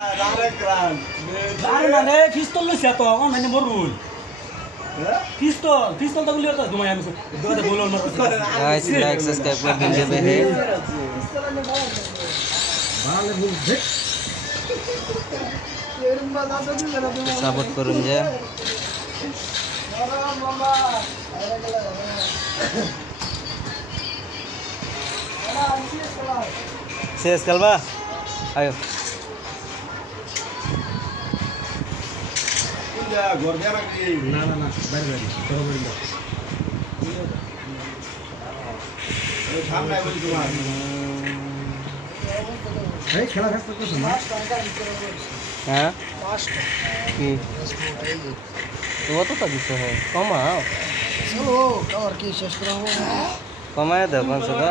আরে না রে পিস্তল লইছে তো অনলাইনে মরুল পিস্তল তো গুলি তো ঘুমাই আমি দোতে বলল মার गाइस लाइक सब्सक्राइब कर दीजिए मेरे सपोर्ट करून जे शेष कलबा आयो না না না বাইরে বাইরে চলো বাইরে এই খেলা থাকতে তো না हाँ की तो वो तो तभी से है कमाओ चलो और की शेष करो कमाए दो 500 का